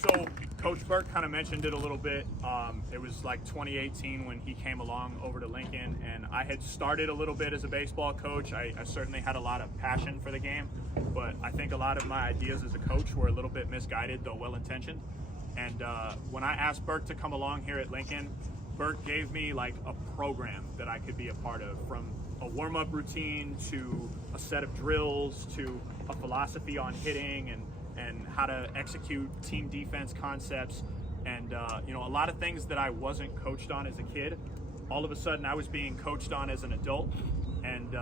So Coach Burke kind of mentioned it a little bit. It was like 2018 when he came along over to Lincoln, and I had started a little bit as a baseball coach. I certainly had a lot of passion for the game, but I think a lot of my ideas as a coach were a little bit misguided, though well-intentioned. And when I asked Burke to come along here at Lincoln, Burke gave me like a program that I could be a part of, from a warm-up routine to a set of drills to a philosophy on hitting and how to execute team defense concepts. And you know, a lot of things that I wasn't coached on as a kid, all of a sudden I was being coached on as an adult. And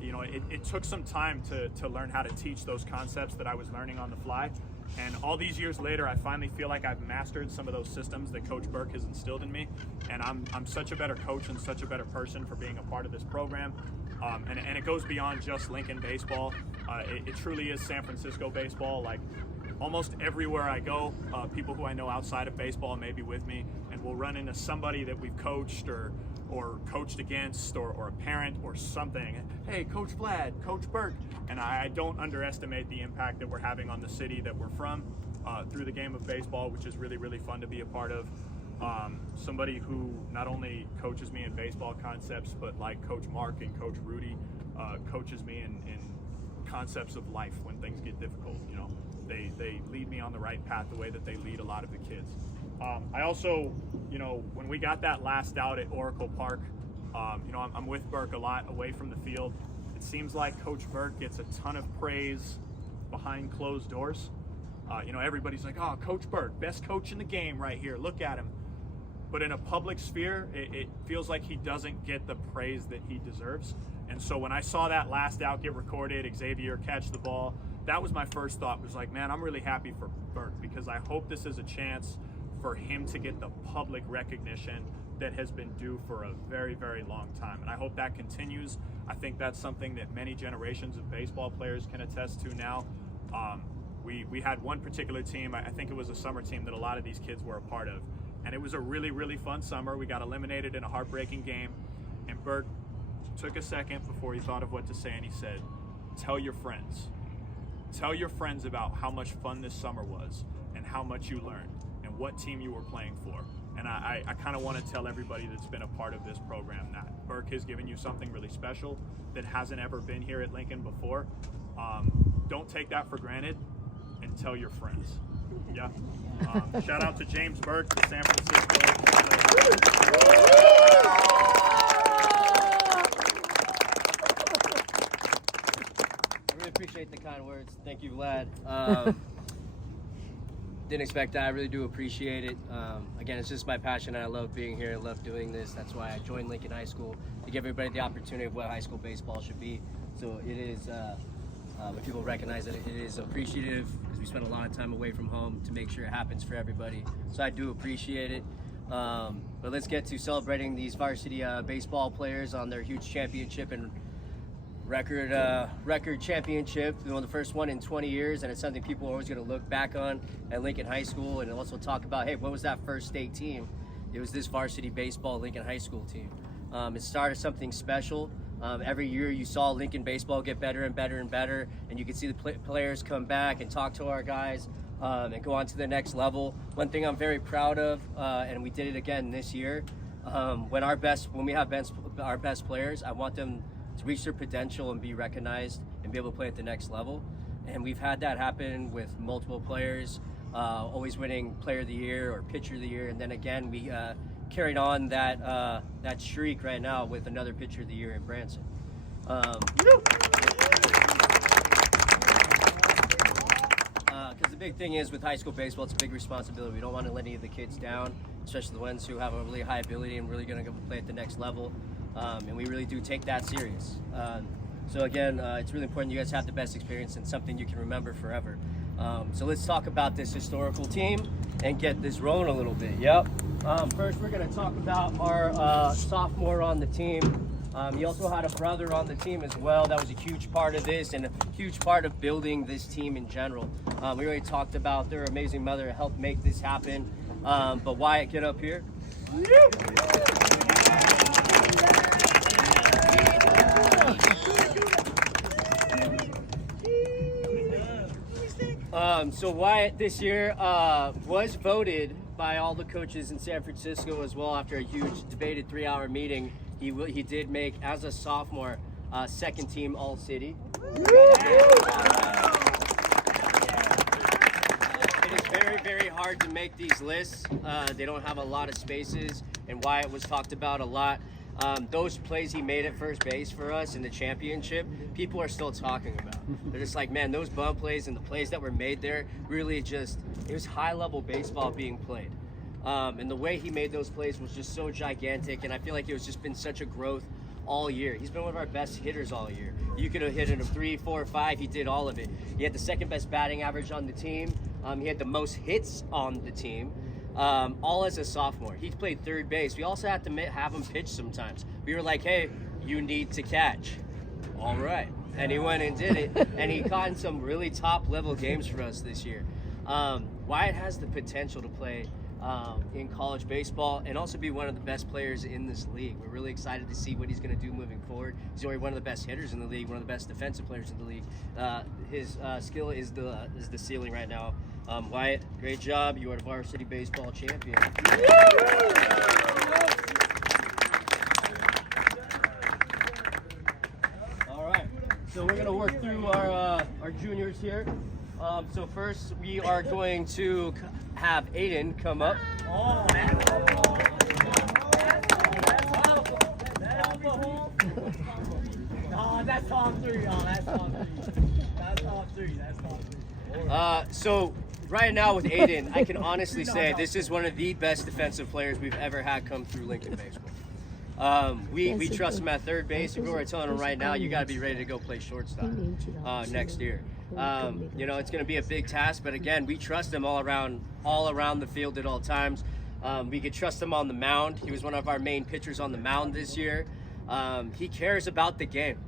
you know, it took some time to learn how to teach those concepts that I was learning on the fly. And all these years later, I finally feel like I've mastered some of those systems that Coach Burke has instilled in me. And I'm such a better coach and such a better person for being a part of this program. And it goes beyond just Lincoln baseball. It truly is San Francisco baseball. Like, almost everywhere I go, people who I know outside of baseball may be with me, and we'll run into somebody that we've coached or coached against, or a parent or something. Hey, Coach Vlad, Coach Burke. And I don't underestimate the impact that we're having on the city that we're from through the game of baseball, which is really, really fun to be a part of. Somebody who not only coaches me in baseball concepts, but like Coach Mark and Coach Rudy coaches me in concepts of life when things get difficult. You know, they lead me on the right path the way that they lead a lot of the kids. I also, you know, when we got that last out at Oracle Park, you know, I'm with Burke a lot away from the field. It seems like Coach Burke gets a ton of praise behind closed doors. You know, everybody's like, oh, Coach Burke, best coach in the game right here, look at him. But in a public sphere, it feels like he doesn't get the praise that he deserves. And so when I saw that last out get recorded, Xavier catch the ball, that was my first thought, was like, man, I'm really happy for Burke, because I hope this is a chance for him to get the public recognition that has been due for a very, very long time. And I hope that continues. I think that's something that many generations of baseball players can attest to now. We had one particular team, I think it was a summer team that a lot of these kids were a part of. And it was a really, really fun summer. We got eliminated in a heartbreaking game. And Burke took a second before he thought of what to say, and he said, tell your friends. Tell your friends about how much fun this summer was and how much you learned and what team you were playing for. And I kind of want to tell everybody that's been a part of this program that Burke has given you something really special that hasn't ever been here at Lincoln before. Don't take that for granted, and tell your friends. Yeah. Shout out to James Burke, the San Francisco. I really appreciate the kind words. Thank you, Vlad. Didn't expect that. I really do appreciate it. Again, it's just my passion, and I love being here. I love doing this. That's why I joined Lincoln High School, to give everybody the opportunity of what high school baseball should be. So it is, when people recognize it, it is appreciative, because we spend a lot of time away from home to make sure it happens for everybody. So I do appreciate it. But let's get to celebrating these varsity baseball players on their huge championship and record championship, you know, the first one in 20 years, and it's something people are always going to look back on at Lincoln High School, and also talk about, hey, what was that first state team? It was this varsity baseball Lincoln High School team. It started something special. Every year you saw Lincoln baseball get better and better and better, and you could see the players come back and talk to our guys and go on to the next level. One thing I'm very proud of, and we did it again this year, when we have our best players, I want them to reach their potential and be recognized and be able to play at the next level. And we've had that happen with multiple players, always winning Player of the Year or Pitcher of the Year, and then again we carried on that streak right now with another Pitcher of the Year in Branson. Because the big thing is with high school baseball, it's a big responsibility. We don't want to let any of the kids down, especially the ones who have a really high ability and really going to go play at the next level. And we really do take that serious. So again, it's really important you guys have the best experience and something you can remember forever. So let's talk about this historical team and get this rolling a little bit. Yep. First, we're going to talk about our sophomore on the team. He also had a brother on the team as well. That was a huge part of this and a huge part of building this team in general. We already talked about their amazing mother who helped make this happen. But Wyatt, get up here. So Wyatt this year was voted by all the coaches in San Francisco as well after a huge debated 3-hour meeting. He did make, as a sophomore, second team All-City. It is very, very hard to make these lists. They don't have a lot of spaces, and Wyatt was talked about a lot. Those plays he made at first base for us in the championship, people are still talking about. They're just like, man, those bump plays and the plays that were made there, really just, it was high-level baseball being played. And the way he made those plays was just so gigantic, and I feel like it was just been such a growth all year. He's been one of our best hitters all year. You could have hit him 3, 4, 5. He did all of it. He had the second best batting average on the team. He had the most hits on the team. All as a sophomore. He played third base. We also had to have him pitch sometimes. We were like, hey, you need to catch. All right. And he went and did it. And he caught in some really top level games for us this year. Wyatt has the potential to play in college baseball and also be one of the best players in this league. We're really excited to see what he's going to do moving forward. He's already one of the best hitters in the league, one of the best defensive players in the league. His skill is the ceiling right now. Wyatt, great job. You are the varsity baseball champion. All right, so we're going to work through our juniors here. So first, we are going to have Aiden come up. Oh, that's top 3, y'all. That's top 3. So right now with Aiden, I can honestly say this is one of the best defensive players we've ever had come through Lincoln baseball. We trust him at third base. We're telling him right now, you got to be ready to go play shortstop next year. You know, it's going to be a big task, but again, we trust him all around the field at all times. We could trust him on the mound. He was one of our main pitchers on the mound this year. He cares about the game.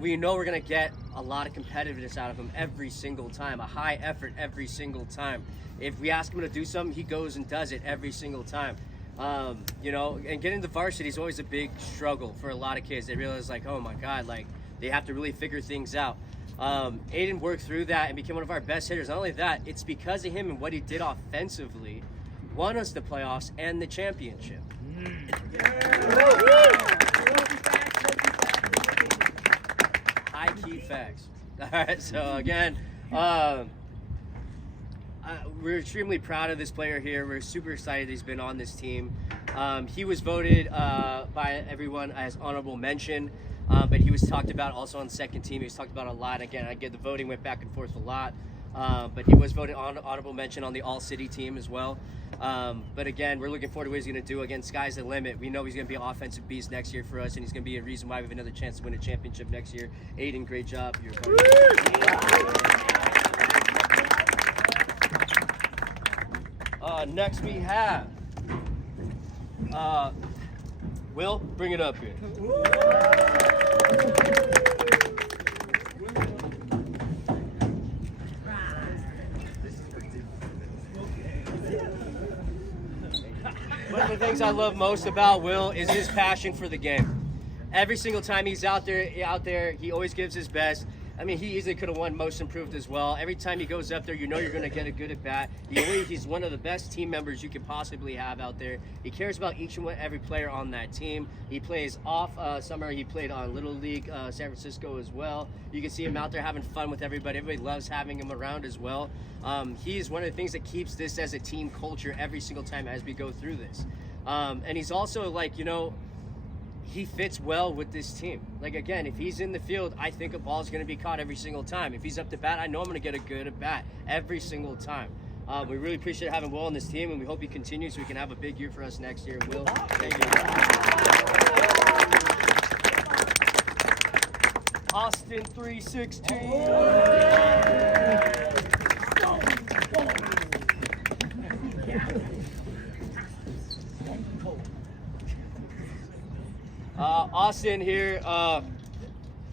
We know we're going to get a lot of competitiveness out of him every single time, a high effort every single time. If we ask him to do something, he goes and does it every single time. You know, and getting to varsity is always a big struggle for a lot of kids. They realize, like, oh my God, like, they have to really figure things out. Aiden worked through that and became one of our best hitters. Not only that, it's because of him and what he did offensively, won us the playoffs and the championship. High key facts. All right, so again, we're extremely proud of this player here. We're super excited he's been on this team. He was voted by everyone as honorable mention. But he was talked about also on the second team. He was talked about a lot. Again, the voting went back and forth a lot. But he was voted honorable mention on the All-City team as well. But again, we're looking forward to what he's going to do. Again, sky's the limit. We know he's going to be an offensive beast next year for us, and he's going to be a reason why we have another chance to win a championship next year. Aiden, great job. You're next we have Will, bring it up here. One of the things I love most about Will is his passion for the game. Every single time he's out there, he always gives his best. I mean, he easily could have won Most Improved as well. Every time he goes up there, you know you're going to get a good at bat. He's one of the best team members you could possibly have out there. He cares about each and every player on that team. He plays off summer. He played on Little League San Francisco as well. You can see him out there having fun with everybody. Everybody loves having him around as well. He's one of the things that keeps this as a team culture every single time as we go through this. And he's also, like, you know, he fits well with this team. Like, again, if he's in the field, I think a ball is going to be caught every single time. If he's up to bat, I know I'm going to get a good at bat every single time. We really appreciate having Will on this team, and we hope he continues so we can have a big year for us next year. Will, thank you. Austin 316. Austin here,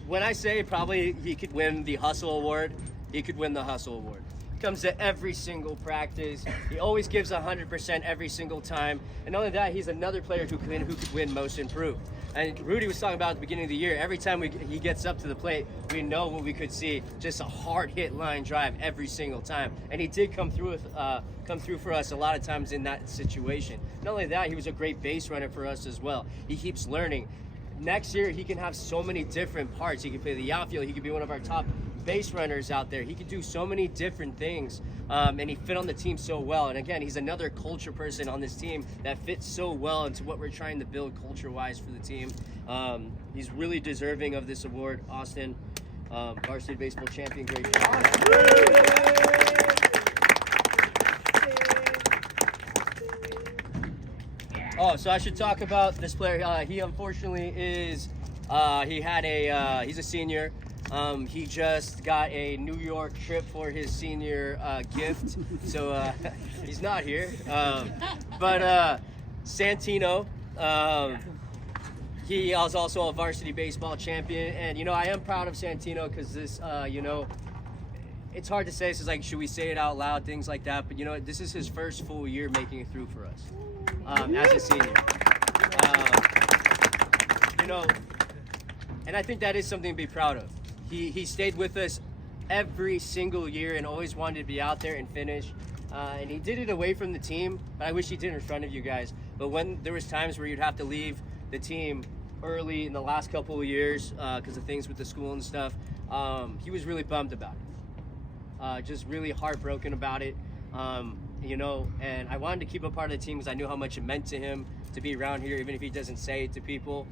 when I say probably he could win the Hustle Award, he could win the Hustle Award. comes to every single practice. He always gives 100% every single time. And not only that, he's another player who could win Most Improved. And Rudy was talking about at the beginning of the year, every time he gets up to the plate, we know what we could see, just a hard hit line drive every single time. And he did come through for us a lot of times in that situation. Not only that, he was a great base runner for us as well. He keeps learning. Next year, he can have so many different parts. He can play the outfield. He could be one of our top base runners out there. He could do so many different things, and he fit on the team so well. And again, he's another culture person on this team that fits so well into what we're trying to build culture-wise for the team. He's really deserving of this award. Austin, varsity baseball champion, great job. Oh, so I should talk about this player. He unfortunately is, he's a senior. He just got a New York trip for his senior gift, so he's not here. But Santino, he was also a varsity baseball champion, and I am proud of Santino because this, it's hard to say. This is like, should we say it out loud, things like that. But this is his first full year making it through for us as a senior. And I think that is something to be proud of. He stayed with us every single year and always wanted to be out there and finish. And he did it away from the team, but I wish he did it in front of you guys. But when there was times where you'd have to leave the team early in the last couple of years because of things with the school and stuff, he was really bummed about it. Just really heartbroken about it. And I wanted to keep him part of the team because I knew how much it meant to him to be around here, even if he doesn't say it to people.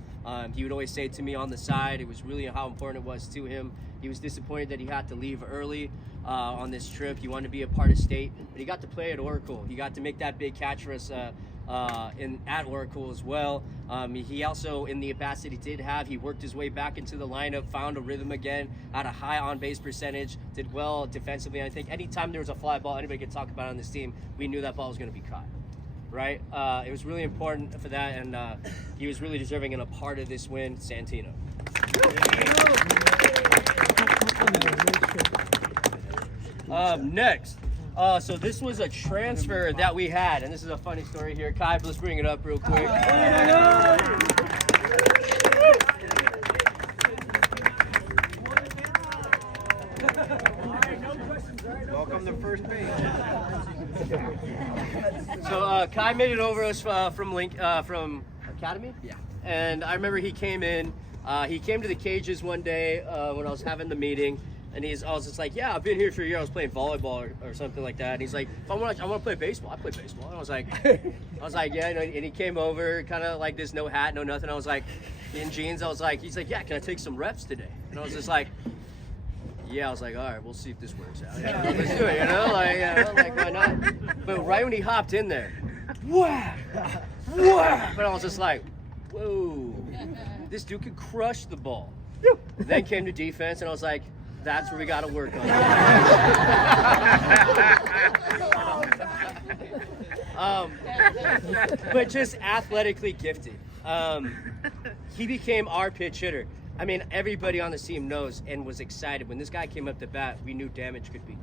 He would always say it to me on the side. It was really how important it was to him. He was disappointed that he had to leave early on this trip. He wanted to be a part of state, but he got to play at Oracle. He got to make that big catch for us at Oracle as well. He also, in the at-bats that he worked his way back into the lineup, found a rhythm again, had a high on-base percentage, did well defensively. And I think anytime there was a fly ball anybody could talk about on this team, we knew that ball was going to be caught. Right? It was really important for that, and he was really deserving and a part of this win, Santino. Next, so this was a transfer that we had, and this is a funny story here. Kai, let's bring it up real quick. Welcome to first base. So Kai made it over us from Academy. Yeah. And I remember he came in. He came to the cages one day when I was having the meeting, and I was just like, "Yeah, I've been here for a year. I was playing volleyball or something like that." And he's like, I want to play baseball. I play baseball." And I was like, "Yeah." And he came over, kind of like this, no hat, no nothing. I was like, in jeans. He's like, "Yeah, can I take some reps today?" And I was just like, yeah, I was like, all right, we'll see if this works out. Yeah, let's do it, like why not? But right when he hopped in there, wow, but I was just like, whoa, this dude could crush the ball. Then came to defense, and I was like, that's where we got to work on. But just athletically gifted. He became our pitch hitter. I mean, everybody on the team knows and was excited. When this guy came up to bat, we knew damage could be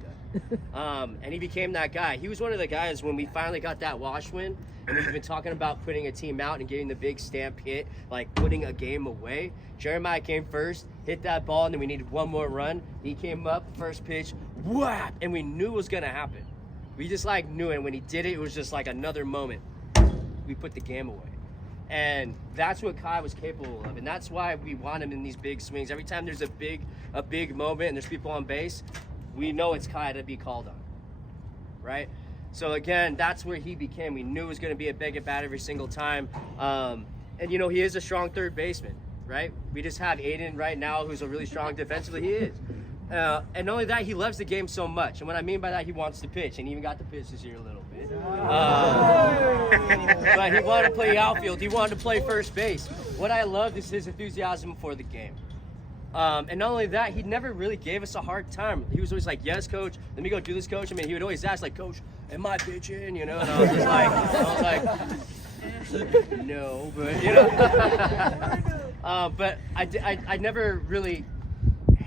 done. And he became that guy. He was one of the guys when we finally got that wash win, and we've been talking about putting a team out and getting the big stamp hit, like putting a game away. Jeremiah came first, hit that ball, and then we needed one more run. He came up, first pitch, whap, and we knew it was going to happen. We just knew it, and when he did it, it was just like another moment. We put the game away. And that's what Kai was capable of, and that's why we want him in these big swings. Every time there's a big moment and there's people on base, we know it's Kai to be called on, right? So again, that's where he became. We knew it was going to be a big at bat every single time, and he is a strong third baseman, right? We just have Aiden right now, who's a really strong defensively. He is, and not only that, he loves the game so much. And what I mean by that, he wants to pitch, and he even got to pitch this year a little bit. But he wanted to play outfield. He wanted to play first base. What I loved is his enthusiasm for the game. And not only that, he never really gave us a hard time. He was always like, yes, coach, let me go do this, coach. I mean, he would always ask, like, coach, am I pitching? And I was just like, no, but, but I never really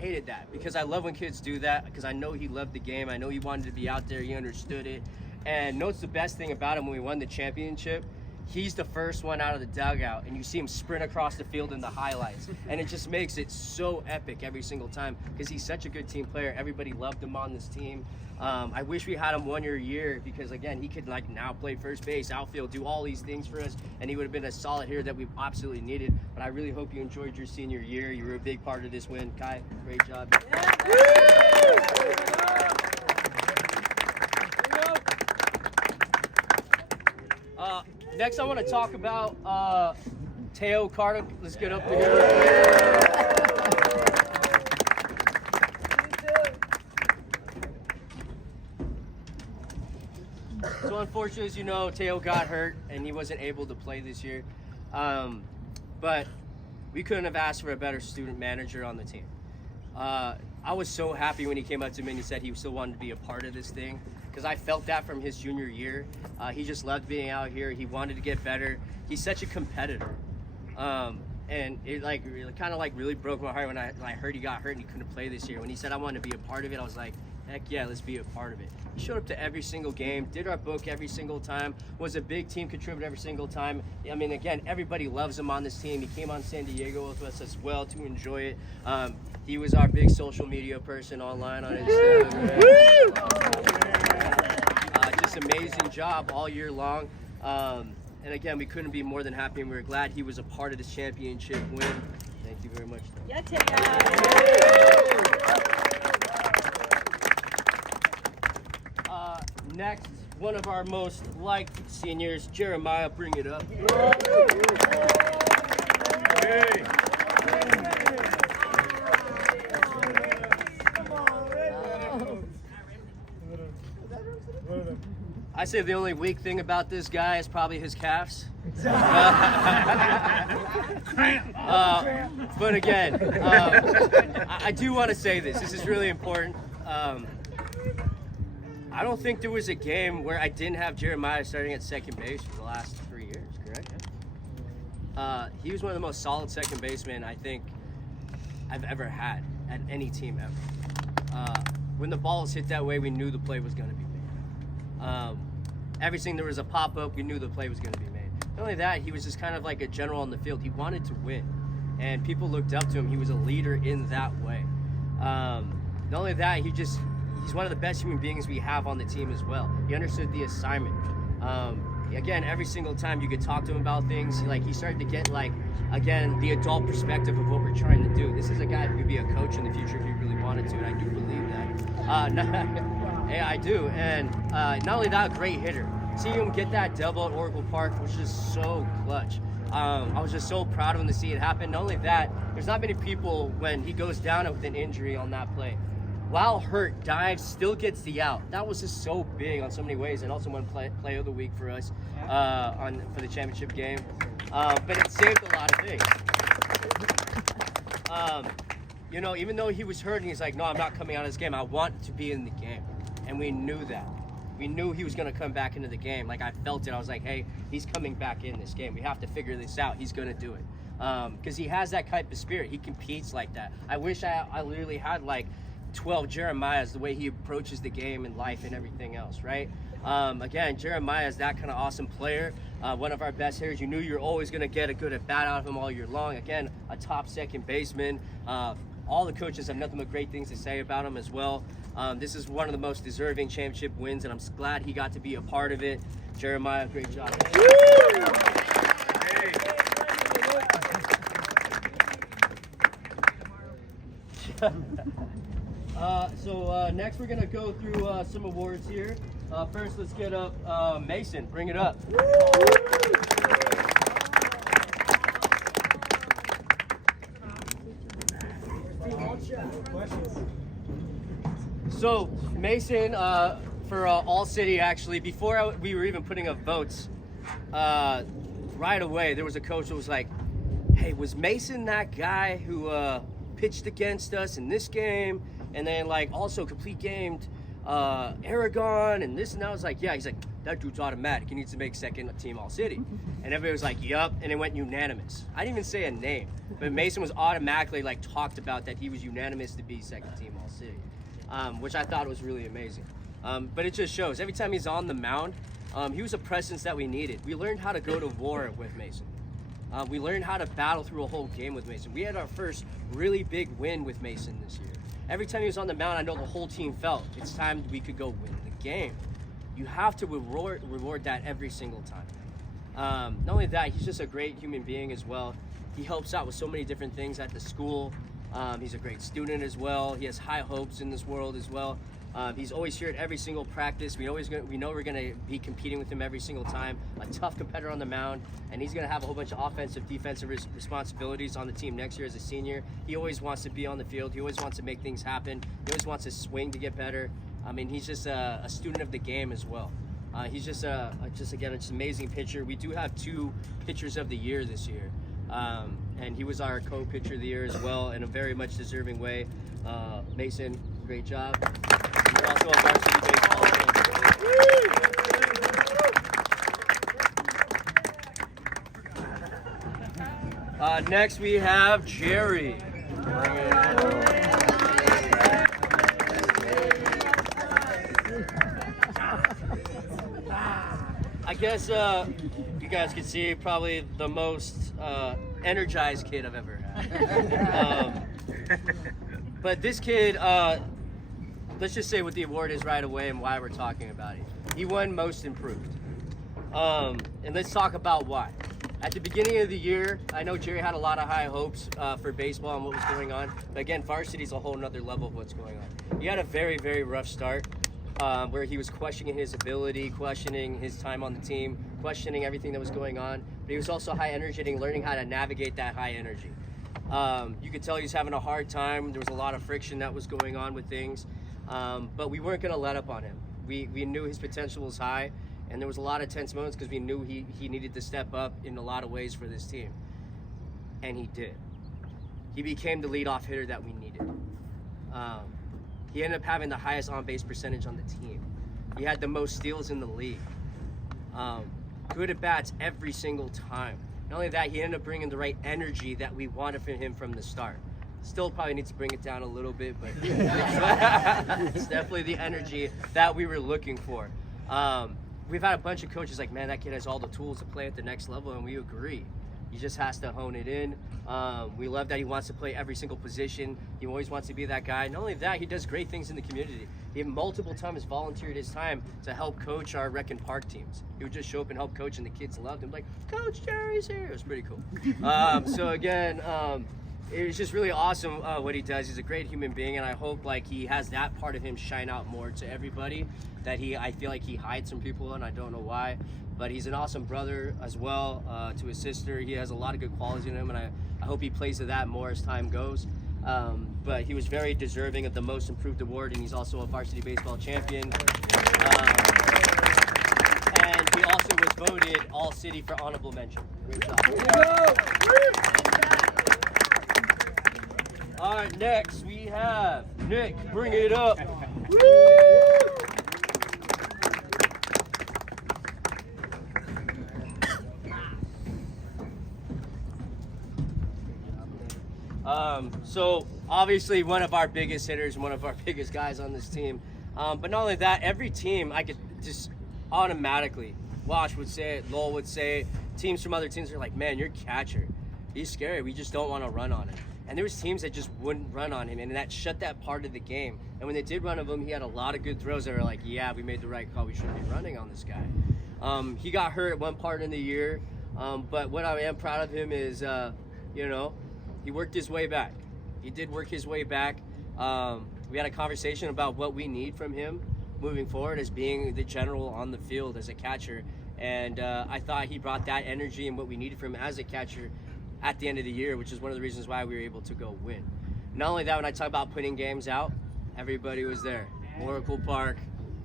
hated that because I love when kids do that because I know he loved the game. I know he wanted to be out there. He understood it. And know what's the best thing about him when we won the championship? He's the first one out of the dugout, and you see him sprint across the field in the highlights. And it just makes it so epic every single time because he's such a good team player. Everybody loved him on this team. I wish we had him 1 year because, again, he could like now play first base, outfield, do all these things for us, and he would have been a solid hitter that we absolutely needed. But I really hope you enjoyed your senior year. You were a big part of this win. Kai, great job. Next, I want to talk about Teo Carter. Let's get up here. So unfortunately, as you know, Teo got hurt and he wasn't able to play this year. But we couldn't have asked for a better student manager on the team. I was so happy when he came up to me and he said he still wanted to be a part of this thing because I felt that from his junior year. He just loved being out here. He wanted to get better. He's such a competitor. And it kind of really broke my heart when I heard he got hurt and he couldn't play this year. When he said I wanted to be a part of it, I was like, heck yeah, let's be a part of it. He showed up to every single game, did our book every single time, was a big team contributor every single time. I mean, again, everybody loves him on this team. He came on San Diego with us as well to enjoy it. He was our big social media person online on Instagram. Just amazing job all year long. And again, we couldn't be more than happy, and we were glad he was a part of this championship win. Thank you very much. Next, one of our most liked seniors, Jeremiah, bring it up. Hey. I say the only weak thing about this guy is probably his calves. But again, I do want to say this. This is really important. I don't think there was a game where I didn't have Jeremiah starting at second base for the last 3 years, correct? He was one of the most solid second basemen I think I've ever had at any team ever. When the balls hit that way, we knew the play was going to be made. Everything there was a pop-up, we knew the play was going to be made. Not only that, he was just kind of like a general on the field. He wanted to win, and people looked up to him. He was a leader in that way. Not only that, he's one of the best human beings we have on the team as well. He understood the assignment. Again, every single time you could talk to him about things, he started to get again, the adult perspective of what we're trying to do. This is a guy who could be a coach in the future if he really wanted to, and I do believe that. Yeah, I do. And not only that, great hitter. Seeing him get that double at Oracle Park was just so clutch. I was just so proud of him to see it happen. Not only that, there's not many people when he goes down with an injury on that play. While hurt, dives, still gets the out. That was just so big on so many ways, and also one play of the week for us for the championship game. But it saved a lot of things. Even though he was hurt, he's like, no, I'm not coming out of this game. I want to be in the game. And we knew that. We knew he was going to come back into the game. I felt it. I was like, hey, he's coming back in this game. We have to figure this out. He's going to do it. Because he has that type of spirit. He competes like that. I wish I literally had 12 Jeremiahs, the way he approaches the game and life and everything else, right? Again, Jeremiah is that kind of awesome player. One of our best hitters. You knew you were always going to get a good at-bat out of him all year long. Again, a top second baseman. All the coaches have nothing but great things to say about him as well. This is one of the most deserving championship wins, and I'm glad he got to be a part of it. Jeremiah, great job. So next we're gonna go through some awards here. First, let's get up Mason. Bring it up. So Mason, for All City, actually, before we were even putting up votes, right away there was a coach that was like, "Hey, was Mason that guy who pitched against us in this game, and then also complete gamed Aragon and this and that. I was like, yeah. He's like, that dude's automatic. He needs to make second team All-City. And everybody was like, yup, and it went unanimous. I didn't even say a name, but Mason was automatically like talked about that he was unanimous to be second team All-City, which I thought was really amazing. But it just shows every time he's on the mound, he was a presence that we needed. We learned how to go to war with Mason. We learned how to battle through a whole game with Mason. We had our first really big win with Mason this year. Every time he was on the mound, I know the whole team felt it's time we could go win the game. You have to reward that every single time. Not only that, he's just a great human being as well. He helps out with so many different things at the school. He's a great student as well. He has high hopes in this world as well. He's always here at every single practice. We know we're going to be competing with him every single time. A tough competitor on the mound, and he's going to have a whole bunch of offensive, defensive responsibilities on the team next year as a senior. He always wants to be on the field. He always wants to make things happen. He always wants to swing to get better. I mean, he's just a student of the game as well. He's just again, it's an amazing pitcher. We do have 2 pitchers of the year this year, and he was our co-pitcher of the year as well in a very much deserving way. Mason, great job. You're also a varsity baseball player. Next we have Jerry. I guess you guys can see probably the most energized kid I've ever had. But this kid, let's just say what the award is right away and why we're talking about it. He won Most Improved. And let's talk about why. At the beginning of the year, I know Jerry had a lot of high hopes for baseball and what was going on. But again, varsity is a whole nother level of what's going on. He had a very, very rough start where he was questioning his ability, questioning his time on the team, questioning everything that was going on. But he was also high energy and learning how to navigate that high energy. You could tell he was having a hard time. There was a lot of friction that was going on with things. But we weren't going to let up on him. We knew his potential was high, and there was a lot of tense moments because we knew he needed to step up in a lot of ways for this team. And he did. He became the leadoff hitter that we needed. He ended up having the highest on-base percentage on the team. He had the most steals in the league. Good at bats every single time. Not only that, he ended up bringing the right energy that we wanted from him from the start. Still probably needs to bring it down a little bit, but it's definitely the energy that we were looking for. We've had a bunch of coaches like, man, that kid has all the tools to play at the next level, and we agree. He just has to hone it in. We love that he wants to play every single position. He always wants to be that guy. Not only that, he does great things in the community. He multiple times volunteered his time to help coach our rec and park teams. He would just show up and help coach, and the kids loved him. Like, Coach Jerry's here. It was pretty cool. So again, it was just really awesome what he does. He's a great human being, and I hope like he has that part of him shine out more to everybody that I feel like he hides from people, and I don't know why. But he's an awesome brother as well to his sister. He has a lot of good qualities in him, and I hope he plays to that more as time goes. But he was very deserving of the Most Improved Award, and he's also a varsity baseball champion. And he also was voted All-City for honorable mention. Great job. All right, next we have Nick. Bring it up. So obviously one of our biggest hitters, one of our biggest guys on this team. But not only that, every team I could just automatically, Wash would say it, Lowell would say it, teams from other teams are like, man, your catcher, he's scary. We just don't want to run on him. And there was teams that just wouldn't run on him, and that shut that part of the game. And when they did run of him, he had a lot of good throws that were like, yeah, we made the right call. We shouldn't be running on this guy. He got hurt at one part in the year, but what I am proud of him is, he worked his way back. He did work his way back. We had a conversation about what we need from him moving forward as being the general on the field as a catcher. And I thought he brought that energy and what we needed from him as a catcher at the end of the year, which is one of the reasons why we were able to go win. Not only that, when I talk about putting games out, everybody was there. Oracle Park,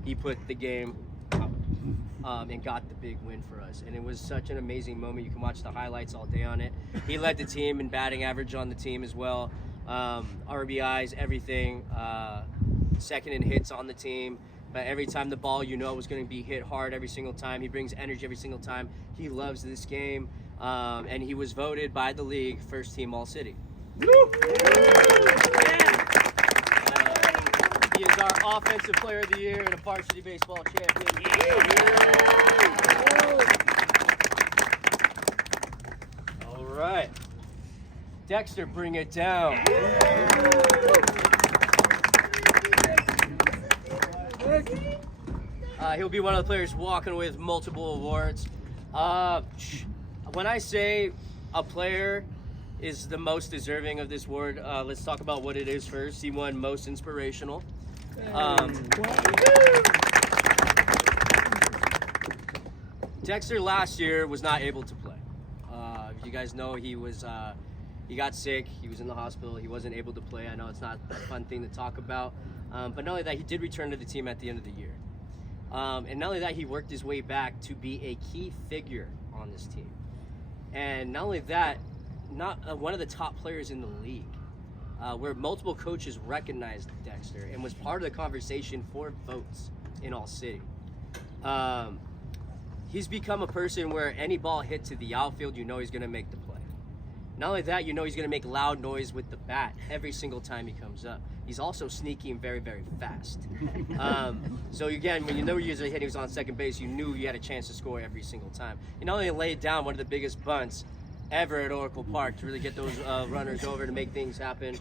he put the game out and got the big win for us. And it was such an amazing moment. You can watch the highlights all day on it. He led the team in batting average on the team as well. RBIs, everything. Second in hits on the team. but every time the ball, was going to be hit hard every single time. He brings energy every single time. He loves this game, and he was voted by the league first team All-City. He is our offensive player of the year and a varsity baseball champion. All right. Dexter, bring it down. He'll be one of the players walking away with multiple awards. When I say a player is the most deserving of this award, let's talk about what it is first. He won most inspirational. Dexter last year was not able to play. If you guys know, he got sick. He was in the hospital. He wasn't able to play. I know it's not a fun thing to talk about, but not only that, he did return to the team at the end of the year. And not only that, he worked his way back to be a key figure on this team. And not only that, not one of the top players in the league, where multiple coaches recognized Dexter and was part of the conversation for votes in All-City. He's become a person where any ball hit to the outfield, he's going to make the play. Not only that, he's going to make loud noise with the bat every single time he comes up. He's also sneaky and very, very fast. So again, when you know he was hitting, he was on second base, you knew you had a chance to score every single time. He not only laid down one of the biggest bunts ever at Oracle Park to really get those runners over to make things happen.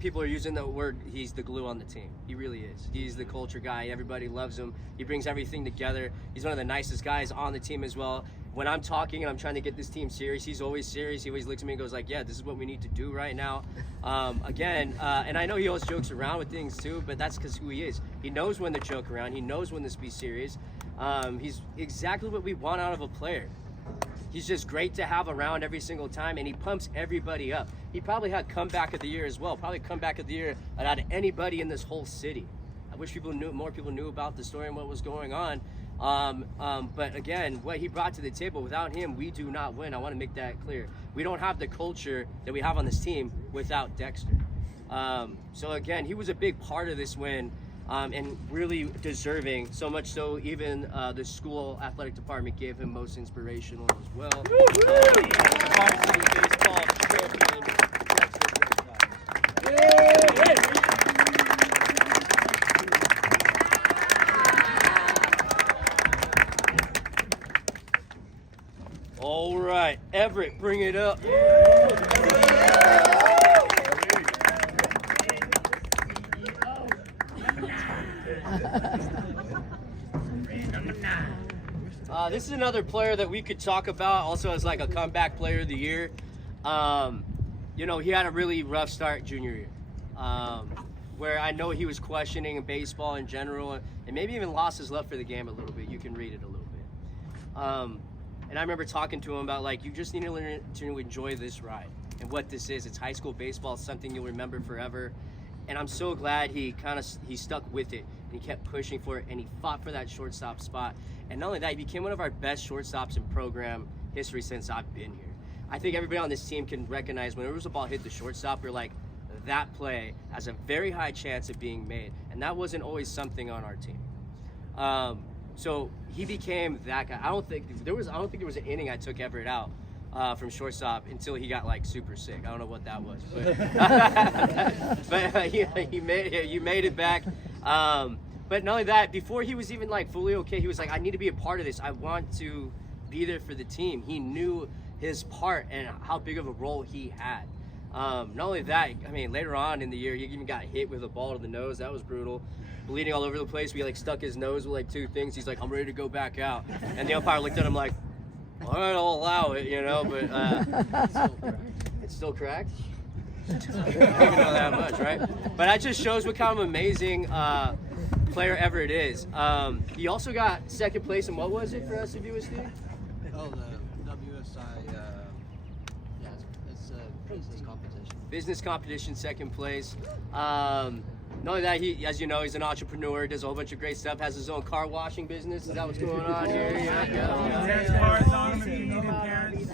People are using the word, he's the glue on the team. He really is. He's the culture guy. Everybody loves him. He brings everything together. He's one of the nicest guys on the team as well. When I'm talking and I'm trying to get this team serious, he's always serious. He always looks at me and goes like, yeah, this is what we need to do right now. And I know he always jokes around with things too, but that's because who he is. He knows when to joke around. He knows when to be serious. He's exactly what we want out of a player. He's just great to have around every single time, and he pumps everybody up. He probably had comeback of the year as well. Probably comeback of the year out of anybody in this whole city. I wish more people knew about the story and what was going on. But again, what he brought to the table, without him, we do not win. I want to make that clear. We don't have the culture that we have on this team without Dexter. So again, he was a big part of this win. And really deserving, so much so even the school athletic department gave him most inspirational as well. Varsity baseball champion. All right, Everett, bring it up. This is another player that we could talk about also as like a comeback player of the year. He had a really rough start junior year, where I know he was questioning baseball in general and maybe even lost his love for the game a little bit. You can read it a little bit. And I remember talking to him about like, you just need to learn to enjoy this ride and what this is. It's high school baseball, something you'll remember forever. And I'm so glad he stuck with it and he kept pushing for it and he fought for that shortstop spot. And not only that, he became one of our best shortstops in program history since I've been here. I think everybody on this team can recognize when there was a ball hit the shortstop, you're like, that play has a very high chance of being made. And that wasn't always something on our team. So he became that guy. I don't think there was an inning I took Everett out from shortstop until he got like super sick. I don't know what that was, but you made it back. But not only that, before he was even like fully okay, he was like, I need to be a part of this. I want to be there for the team. He knew his part and how big of a role he had. Not only that, I mean, later on in the year, he even got hit with a ball to the nose. That was brutal. Bleeding all over the place. We like stuck his nose with like 2 things. He's like, I'm ready to go back out. And the umpire looked at him like, all right, I'll allow it, but it's still cracked. I don't even know that much, right? But that just shows what kind of amazing player Everett is. He also got second place in what was it for SWSD? Oh, the WSI, it's a business competition. Business competition, second place. Not only that, he, as you know, he's an entrepreneur, does a whole bunch of great stuff, has his own car washing business. Is that what's going on here? Yeah. Parents' cars on him if you need it, parents.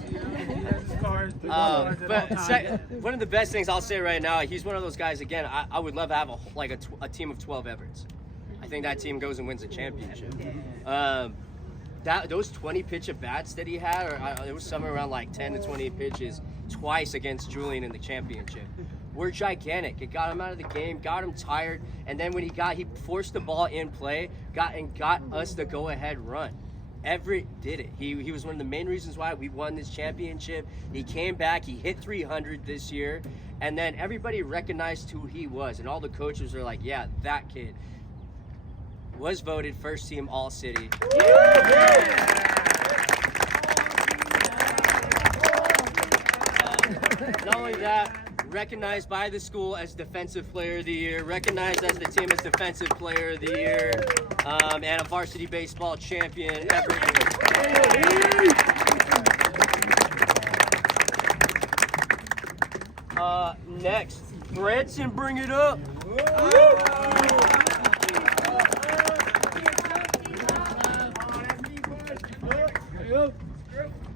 stars. Two stars at all times. One of the best things I'll say right now, he's one of those guys. Again, I would love to have a team of 12 Everetts. I think that team goes and wins a championship. Those 20 pitch at bats that he had, or it was somewhere around like 10 to 20 pitches twice against Julian in the championship, were gigantic. It got him out of the game, got him tired, and then when he forced the ball in play, got us the go-ahead run. Everett did it. He was one of the main reasons why we won this championship. He came back, he hit 300 this year, and then everybody recognized who he was, and all the coaches are like, yeah, that kid was voted first team All-City. Not only that, recognized by the school as Defensive Player of the Year, recognized as the team as Defensive Player of the Year, and a varsity baseball champion. Next, Branson, bring it up.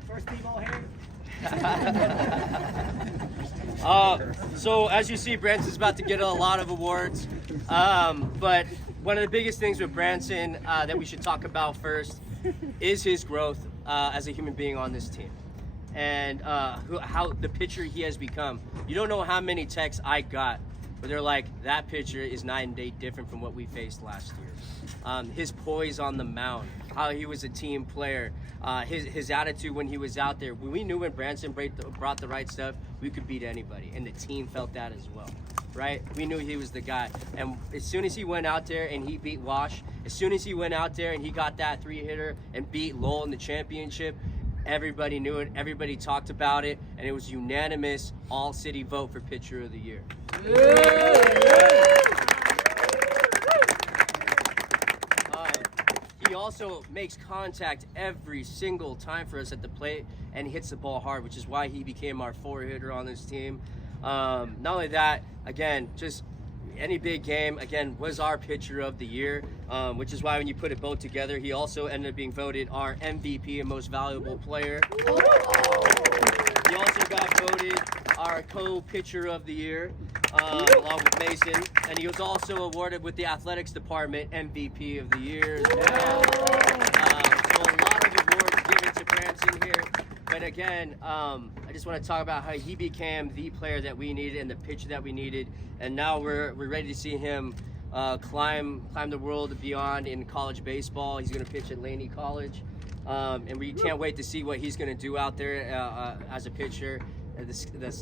First team all hands. So as you see, Branson's about to get a lot of awards. But one of the biggest things with Branson that we should talk about first is his growth as a human being on this team. And how the pitcher he has become. You don't know how many texts I got where they're like, that pitcher is night and day different from what we faced last year. His poise on the mound, how he was a team player, his attitude when he was out there. We knew when Branson brought the right stuff, we could beat anybody, and the team felt that as well, right? We knew he was the guy. And as soon as he went out there and he beat Wash, as soon as he went out there and he got that 3-hitter and beat Lowell in the championship, everybody knew it, everybody talked about it, and it was unanimous all-city vote for Pitcher of the Year. He also makes contact every single time for us at the plate and hits the ball hard, which is why he became our 4-hitter on this team. Not only that, again, just any big game, again, was our Pitcher of the Year, which is why when you put it both together, he also ended up being voted our MVP and most valuable player. He also got voted our co-Pitcher of the Year, along with Mason, and he was also awarded with the Athletics Department MVP of the Year as well. So a lot of awards given to Branson here. But again, I just want to talk about how he became the player that we needed and the pitcher that we needed, and now we're ready to see him climb the world beyond in college baseball. He's going to pitch at Laney College, and we can't wait to see what he's going to do out there as a pitcher. The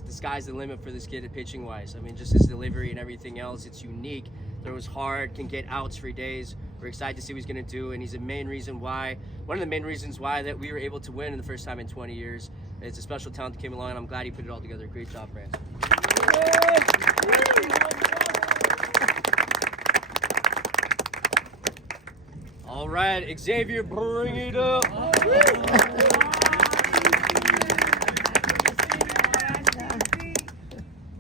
sky's the limit for this kid at pitching wise. I mean, just his delivery and everything else, it's unique. Throws hard, can get outs for days. We're excited to see what he's going to do, and he's one of the main reasons why that we were able to win in the first time in 20 years. It's a special talent that came along, and I'm glad he put it all together. Great job, Branson. All right, Xavier, bring it up.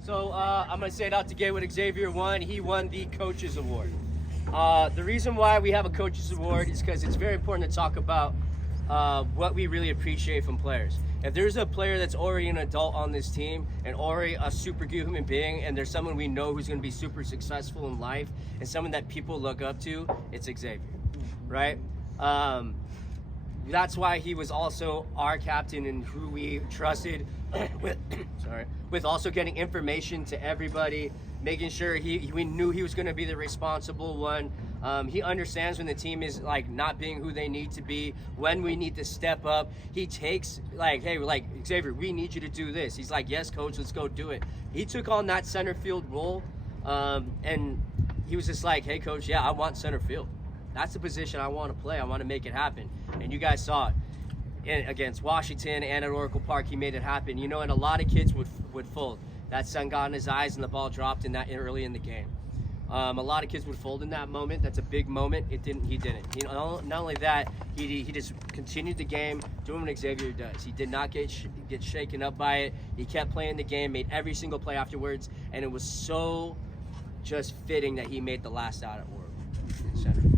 So I'm going to say it out to get what Xavier won. He won the Coaches Award. The reason why we have a Coaches Award is because it's very important to talk about what we really appreciate from players. If there's a player that's already an adult on this team and already a super good human being, and there's someone we know who's going to be super successful in life and someone that people look up to, it's Xavier, right? That's why he was also our captain and who we trusted with also getting information to everybody, making sure we knew he was going to be the responsible one. He understands when the team is like not being who they need to be, when we need to step up. He takes hey, Xavier, we need you to do this. He's like, yes, coach, let's go do it. He took on that center field role, and he was just like, hey, coach, yeah, I want center field. That's the position I want to play. I want to make it happen. And you guys saw it against Washington and at Oracle Park. He made it happen. You know, and a lot of kids would fold. That sun got in his eyes and the ball dropped early in the game. A lot of kids would fold in that moment. That's a big moment. He didn't. Not only that, he just continued the game, doing what Xavier does. He did not get shaken up by it. He kept playing the game, made every single play afterwards, and it was so just fitting that he made the last out at Oracle in center field.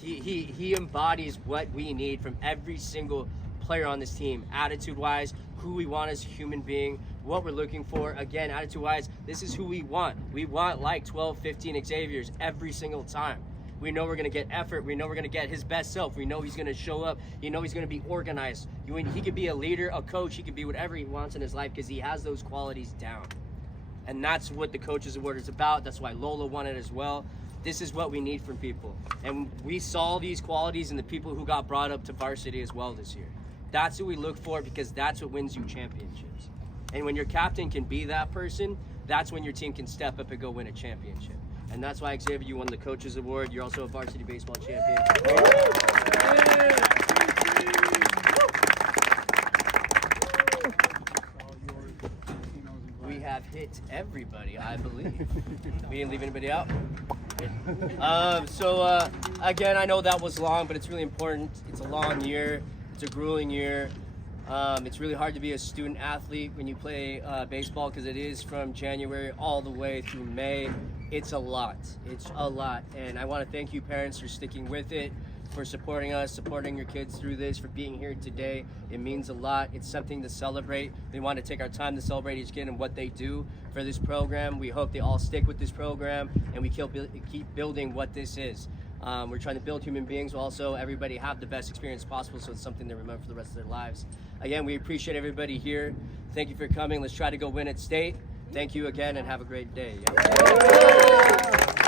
He embodies what we need from every single player on this team, attitude-wise, who we want as a human being, what we're looking for. Again, attitude-wise, this is who we want. We want like 12, 15 Xaviers every single time. We know we're going to get effort. We know we're going to get his best self. We know he's going to show up. You know he's going to be organized. He could be a leader, a coach. He could be whatever he wants in his life because he has those qualities down. And that's what the Coaches Award is about. That's why Lola won it as well. This is what we need from people. And we saw these qualities in the people who got brought up to varsity as well this year. That's who we look for because that's what wins you championships. And when your captain can be that person, that's when your team can step up and go win a championship. And that's why, Xavier, you won the Coaches Award. You're also a varsity baseball champion. We have hit everybody, I believe. We didn't leave anybody out. Again, I know that was long, but it's really important. It's a long year. It's a grueling year. It's really hard to be a student athlete when you play baseball because it is from January all the way through May. It's a lot. It's a lot. And I want to thank you, parents, for sticking with it, for supporting us, supporting your kids through this, for being here today. It means a lot. It's something to celebrate. We want to take our time to celebrate each kid and what they do for this program. We hope they all stick with this program and we keep building what this is. We're trying to build human beings, also everybody have the best experience possible, so it's something they remember for the rest of their lives. Again, we appreciate everybody here. Thank you for coming. Let's try to go win at state. Thank you again and have a great day. Yeah.